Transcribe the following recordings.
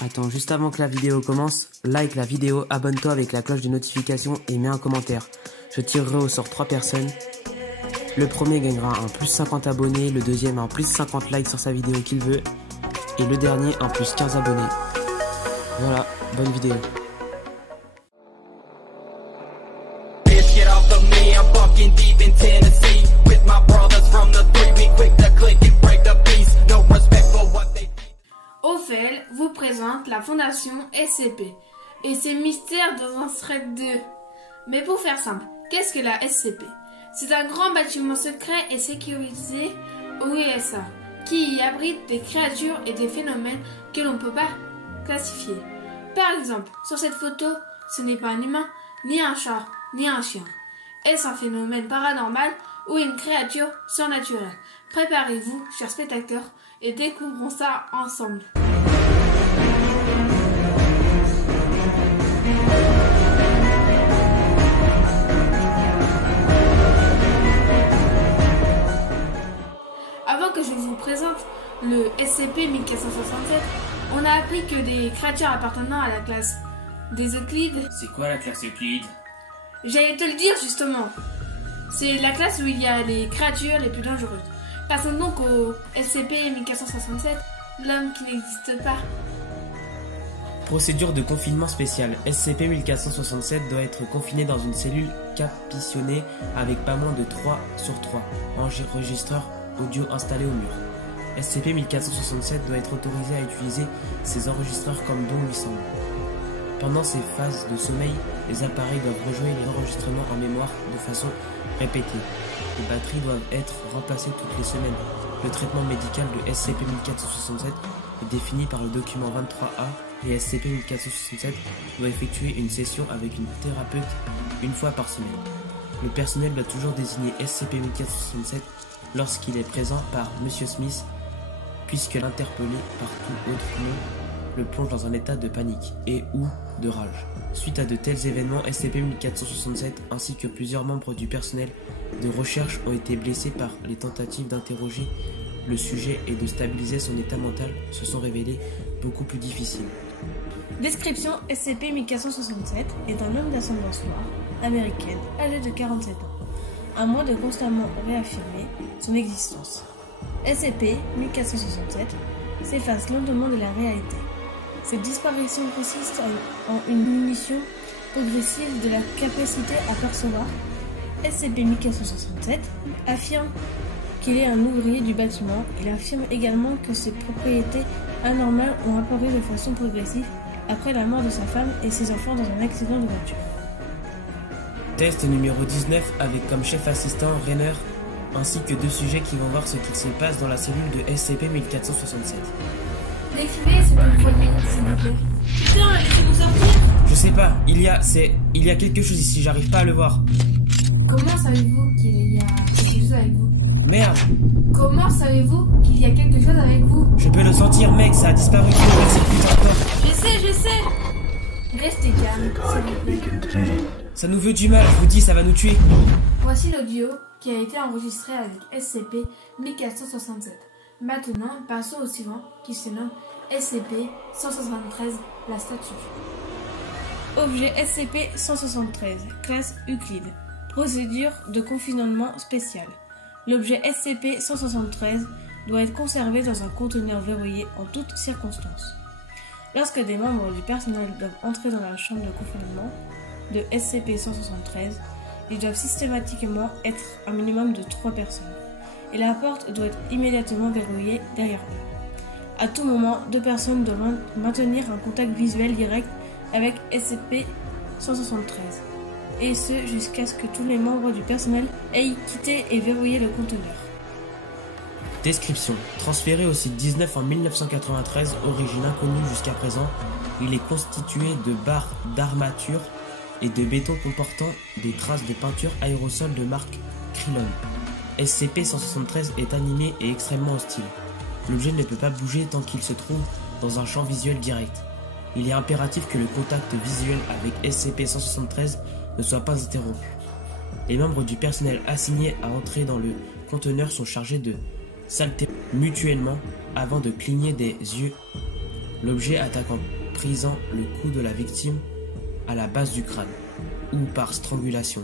Attends, juste avant que la vidéo commence, like la vidéo, abonne-toi avec la cloche de notification et mets un commentaire. Je tirerai au sort 3 personnes. Le premier gagnera un plus 50 abonnés, le deuxième un plus 50 likes sur sa vidéo qu'il veut, et le dernier un plus 15 abonnés. Voilà, bonne vidéo. Ophel vous présente la fondation SCP et ses mystères dans un thread 2. Mais pour faire simple, qu'est-ce que la SCP? C'est un grand bâtiment secret et sécurisé aux USA qui y abrite des créatures et des phénomènes que l'on ne peut pas classifier. Par exemple, sur cette photo, ce n'est pas un humain, ni un chat, ni un chien. Est-ce un phénomène paranormal ou une créature surnaturelle? Préparez-vous, chers spectateurs, et découvrons ça ensemble. Avant que je vous présente le SCP-1467, on a appris que des créatures appartenant à la classe des Euclides... C'est quoi la classe Euclide? J'allais te le dire justement. C'est la classe où il y a les créatures les plus dangereuses. Passons donc au SCP-1467, l'homme qui n'existe pas. Procédure de confinement spécial. SCP-1467 doit être confiné dans une cellule capitionnée avec pas moins de 3/3 enregistreurs audio installés au mur. SCP-1467 doit être autorisé à utiliser ces enregistreurs comme bon lui semble. Pendant ces phases de sommeil, les appareils doivent rejouer les enregistrements en mémoire de façon répétée. Les batteries doivent être remplacées toutes les semaines. Le traitement médical de SCP-1467 est défini par le document 23A et SCP-1467 doit effectuer une session avec une thérapeute une fois par semaine. Le personnel doit toujours désigner SCP-1467 lorsqu'il est présent par M. Smith, puisque l'interpellé par tout autre nom le plonge dans un état de panique et ou de rage. Suite à de tels événements, SCP-1467 ainsi que plusieurs membres du personnel de recherche ont été blessés par les tentatives d'interroger le sujet et de stabiliser son état mental se sont révélées beaucoup plus difficiles. Description: SCP-1467 est un homme d'ascendance noire, américaine, âgé de 47 ans, à moins de constamment réaffirmer son existence. SCP-1467 s'efface lentement de la réalité. Cette disparition consiste en une diminution progressive de la capacité à percevoir. SCP-1467 affirme qu'il est un ouvrier du bâtiment. Il affirme également que ses propriétés anormales ont apparu de façon progressive après la mort de sa femme et ses enfants dans un accident de voiture. Test numéro 19 avec comme chef assistant Rainer ainsi que 2 sujets qui vont voir ce qu'il se passe dans la cellule de SCP-1467. Décrivez ce que vous voyez, s'il vous plaît. Putain, laissez-nous sortir! Je sais pas, il y a quelque chose ici, j'arrive pas à le voir. Comment savez-vous qu'il y a quelque chose avec vous? Merde! Comment savez-vous qu'il y a quelque chose avec vous? Je peux le sentir, mec, ça a disparu vers cette putain de porte. Je sais! Restez calme, s'il vous plaît. Ça nous veut du mal, je vous dis, ça va nous tuer. Voici l'audio qui a été enregistré avec SCP-1467. Maintenant, passons au suivant qui se nomme SCP-173, la statue. Objet SCP-173, classe Euclide. Procédure de confinement spécial. L'objet SCP-173 doit être conservé dans un conteneur verrouillé en toutes circonstances. Lorsque des membres du personnel doivent entrer dans la chambre de confinement de SCP-173, ils doivent systématiquement être un minimum de 3 personnes. Et la porte doit être immédiatement verrouillée derrière eux. À tout moment, 2 personnes doivent maintenir un contact visuel direct avec SCP-173, et ce jusqu'à ce que tous les membres du personnel aient quitté et verrouillé le conteneur. Description. Transféré au site 19 en 1993, origine inconnue jusqu'à présent, il est constitué de barres d'armature et de béton comportant des traces de peinture aérosol de marque Krylon. SCP-173 est animé et extrêmement hostile. L'objet ne peut pas bouger tant qu'il se trouve dans un champ visuel direct. Il est impératif que le contact visuel avec SCP-173 ne soit pas interrompu. Les membres du personnel assignés à entrer dans le conteneur sont chargés de s'altérer mutuellement avant de cligner des yeux L'objet attaque en prisant le cou de la victime à la base du crâne ou par strangulation.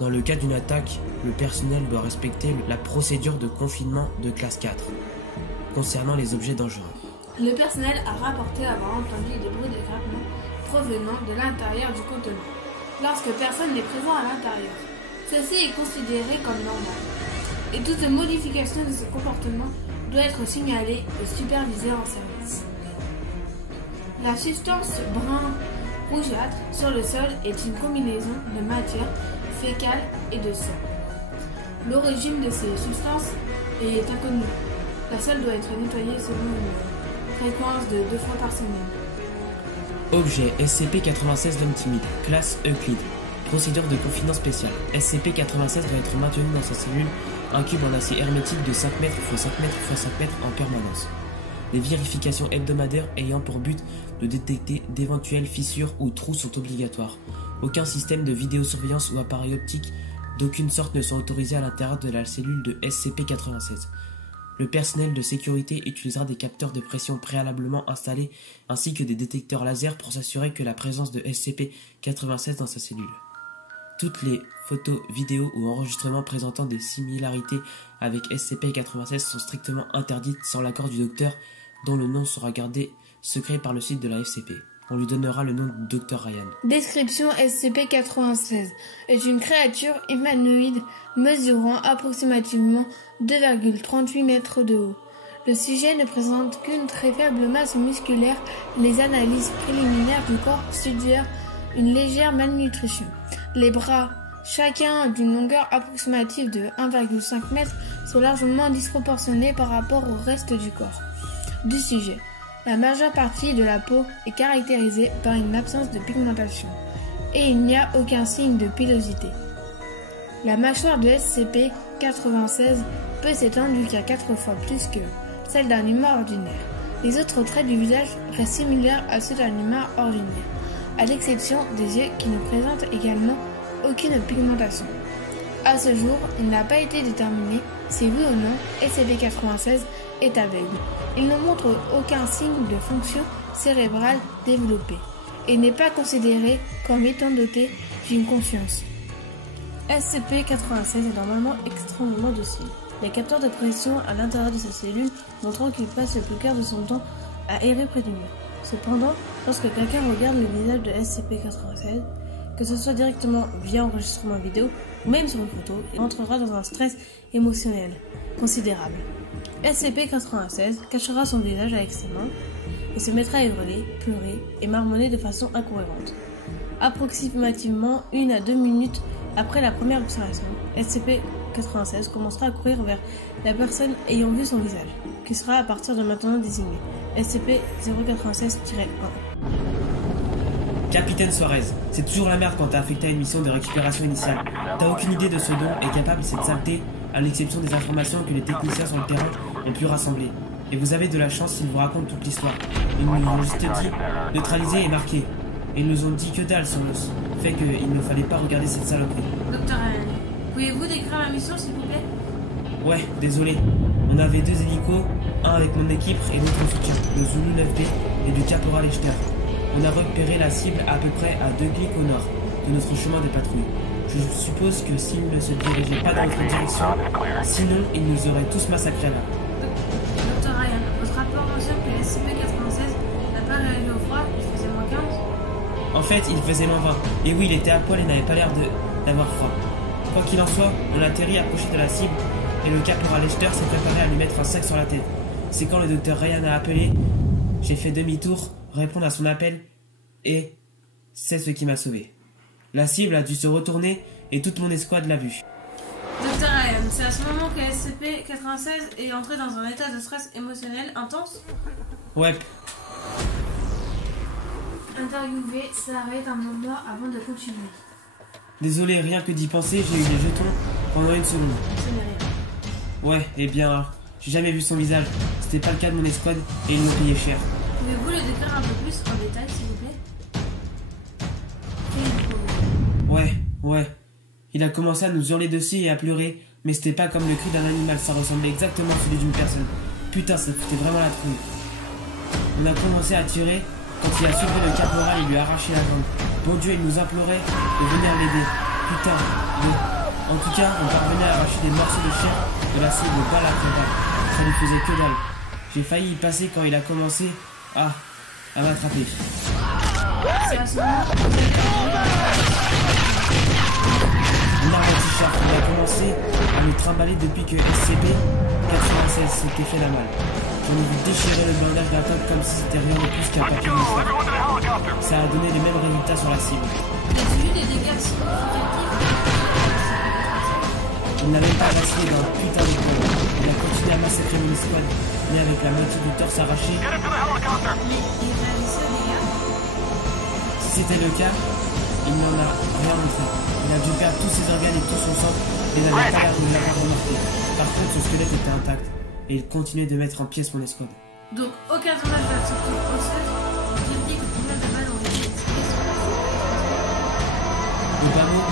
Dans le cas d'une attaque, le personnel doit respecter la procédure de confinement de classe 4 concernant les objets dangereux. Le personnel a rapporté avoir entendu des bruits de grattement provenant de l'intérieur du contenant, lorsque personne n'est présent à l'intérieur. Ceci est considéré comme normal, et toute modification de ce comportement doit être signalée au superviseur en service. La substance brun rougeâtre sur le sol est une combinaison de matière fécale et de sang. L'origine de ces substances est inconnue. La salle doit être nettoyée selon une fréquence de 2 fois par semaine. Objet SCP-96 l'homme timide, classe Euclide. Procédure de confinement spécial. SCP-96 doit être maintenu dans sa cellule, un cube en acier hermétique de 5 mètres x 5 mètres x 5 mètres en permanence. Les vérifications hebdomadaires ayant pour but de détecter d'éventuelles fissures ou trous sont obligatoires. Aucun système de vidéosurveillance ou appareil optique d'aucune sorte ne sont autorisés à l'intérieur de la cellule de SCP-96. Le personnel de sécurité utilisera des capteurs de pression préalablement installés ainsi que des détecteurs laser pour s'assurer que la présence de SCP-96 dans sa cellule. Toutes les photos, vidéos ou enregistrements présentant des similarités avec SCP-96 sont strictement interdites sans l'accord du docteur, dont le nom sera gardé secret par le site de la FCP. On lui donnera le nom de Dr Ryan. Description: SCP-96 est une créature humanoïde mesurant approximativement 2,38 mètres de haut. Le sujet ne présente qu'une très faible masse musculaire. Les analyses préliminaires du corps suggèrent une légère malnutrition. Les bras, chacun d'une longueur approximative de 1,5 m, sont largement disproportionnés par rapport au reste du corps du sujet. La majeure partie de la peau est caractérisée par une absence de pigmentation et il n'y a aucun signe de pilosité. La mâchoire de SCP-96 peut s'étendre jusqu'à 4 fois plus que celle d'un humain ordinaire. Les autres traits du visage restent similaires à ceux d'un humain ordinaire, à l'exception des yeux qui ne présentent également aucune pigmentation. À ce jour, il n'a pas été déterminé si oui ou non SCP-96 est aveugle. Il ne montre aucun signe de fonction cérébrale développée et n'est pas considéré comme étant doté d'une conscience. SCP-96 est normalement extrêmement docile. Les capteurs de pression à l'intérieur de sa cellule montrant qu'il passe le plus clair de son temps à errer près du mur. Cependant, lorsque quelqu'un regarde le visage de SCP-96, que ce soit directement via enregistrement vidéo ou même sur une photo, il entrera dans un stress émotionnel considérable. SCP-96 cachera son visage avec ses mains et se mettra à hurler, pleurer et marmonner de façon incohérente. Approximativement 1 à 2 minutes après la première observation, SCP-96 commencera à courir vers la personne ayant vu son visage, qui sera à partir de maintenant désigné SCP-096-1. Capitaine Suarez, c'est toujours la merde quand t'as affecté à une mission de récupération initiale. T'as aucune idée de ce dont est capable cette saleté, à l'exception des informations que les techniciens sur le terrain ont pu rassembler. Et vous avez de la chance s'ils vous racontent toute l'histoire. Ils nous ont juste dit neutraliser et marquer. Et ils nous ont dit que dalle sur le fait qu'il ne fallait pas regarder cette saloperie. Docteur Ryan, pouvez-vous décrire la mission s'il vous plaît? Ouais, désolé. On avait 2 hélicos, un avec mon équipe et l'autre en soutien, le Zulu 9B et du caporal Echter. On a repéré la cible à peu près à 2 clics au nord de notre chemin de patrouille. Je suppose que s'ils ne se dirigeaient pas dans notre direction, sinon ils nous auraient tous massacrés là. Docteur Ryan, votre rapport mentionne que SCP-96 n'a pas réagi au froid, il faisait moins 15. En fait, il faisait moins 20. Et oui, il était à poil et n'avait pas l'air d'avoir froid. Quoi qu'il en soit, on a atterri approché de la cible et le caporal Echter s'est préparé à lui mettre un sac sur la tête. C'est quand le docteur Ryan a appelé, j'ai fait demi-tour, répondre à son appel et c'est ce qui m'a sauvé. La cible a dû se retourner et toute mon escouade l'a vu. Docteur Ryan, c'est à ce moment que SCP-96 est entré dans un état de stress émotionnel intense? Ouais. Interviewé s'arrête un moment avant de continuer. Désolé, rien que d'y penser, j'ai eu des jetons pendant 1 seconde. Ce n'est rien. Ouais, eh bien, j'ai jamais vu son visage. C'était pas le cas de mon escouade et ils m'ont payé cher. Pouvez-vous le décrire un peu plus en détail s'il vous plaît? Ouais. Il a commencé à nous hurler dessus et à pleurer, mais c'était pas comme le cri d'un animal, ça ressemblait exactement à celui d'une personne. Putain, ça foutait vraiment la trouille. On a commencé à tirer quand il a sauvé le caporal et lui a arraché la jambe. Bon Dieu, il nous implorait de venir l'aider. Putain, oui. En tout cas, on parvenait à arracher des morceaux de chair de la cible balle après balle. Ça lui faisait que dalle. J'ai failli y passer quand il a commencé à m'attraper. C'est à ce moment On a un t-shirt, on a commencé à me trimballer depuis que SCP-96 s'était fait la malle. J'en ai vu déchirer le bandage d'un top comme si c'était rien de plus qu'un papier mouchoir. Ça a donné les mêmes résultats sur la cible. As-tu vu des dégâts significatifs? Il n'a même pas vacillé dans un putain de coin. Il a continué à massacrer mon escouade, mais avec la moitié du torse arraché. Mais il réalisait des dégâts? Si c'était le cas, il n'en a rien montré. Il a dû perdre tous ses organes et tout son sang, et n'avait pas l'air de l'avoir remarqué. Par contre, son squelette était intact, et il continuait de mettre en pièces mon escouade. Donc, aucun dommage de la structure osseuse. Je me dis que combien de balles ont été tirées sur la Le bamot,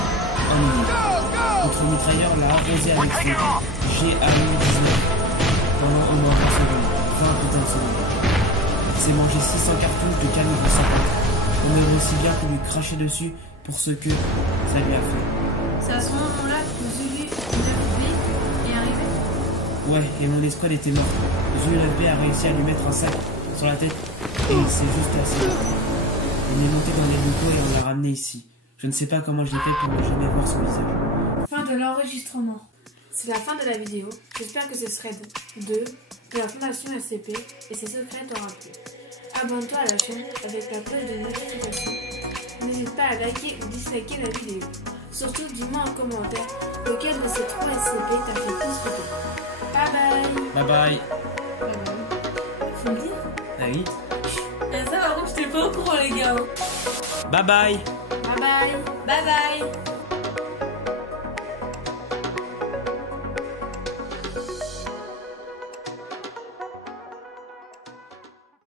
ennuyé. Notre mitrailleur l'a arrosé avec son GAU-19 pendant au moins 20 secondes. 20 putains de secondes. Il s'est mangé 600 cartouches de calibre 50. On aurait aussi bien pu lui cracher dessus pour ce que ça lui a fait. C'est à ce moment-là que Zulu 9B est arrivé. Ouais, et mon escouade était morte. Zulu 9B a réussi à lui mettre un sac sur la tête et il s'est juste assis. On est monté dans les locaux et on l'a ramené ici. Je ne sais pas comment je l'ai fait pour ne jamais voir son visage. Fin de l'enregistrement. C'est la fin de la vidéo. J'espère que ce thread 2 de la Fondation SCP et ses secrets t'aura plu. Abonne-toi à la chaîne avec la cloche de notification. N'hésite pas à liker ou disliker la vidéo. Surtout, dis-moi en commentaire lequel de ces 3 SCP t'a fait plus flipper. Bye bye. Bye bye. Bye bye. Faut le dire. Ah oui. Et ça, par contre, j'étais pas au courant, les gars. Bye bye. Bye bye. Bye bye.